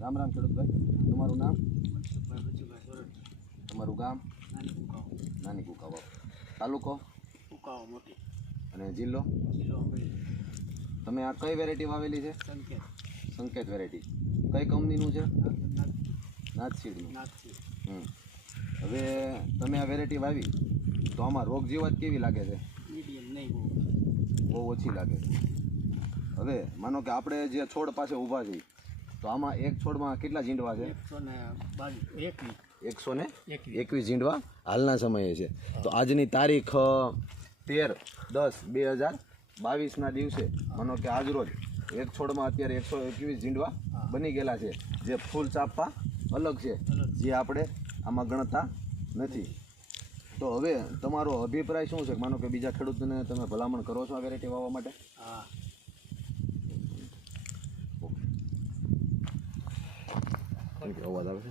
રામ રામ ખેડૂતભાઈ, તમારું નામ? તમારું ગામ? નાની કુકાવા. તાલુકો? અને જિલ્લો? તમે આ કઈ વેરાયટી વાવેલી છે? સંકેત વેરાયટી. કઈ કંપનીનું છે? નાથસીડનું. હવે તમે આ વેરાયટી વાવી તો આમાં રોગ જીવાત કેવી લાગે છે? બહુ ઓછી લાગે. હવે માનો કે આપણે જે છોડ પાસે ઊભા છીએ તો આમાં એક છોડમાં કેટલા ઝીંડવા છે? 121 ઝીંડવા હાલના સમયે છે. તો આજની તારીખ 13/10/2022ના દિવસે માનો કે આજ રોજ એક છોડમાં અત્યારે 121 ઝીંડવા બની ગયેલા છે, જે ફૂલ ચાપવા અલગ છે, જે આપણે આમાં ગણતા નથી. તો હવે તમારો અભિપ્રાય શું છે? માનો કે બીજા ખેડૂતોને તમે ભલામણ કરો છો આ વેરાયટી વાવવા માટે? અવાજ આવે છે.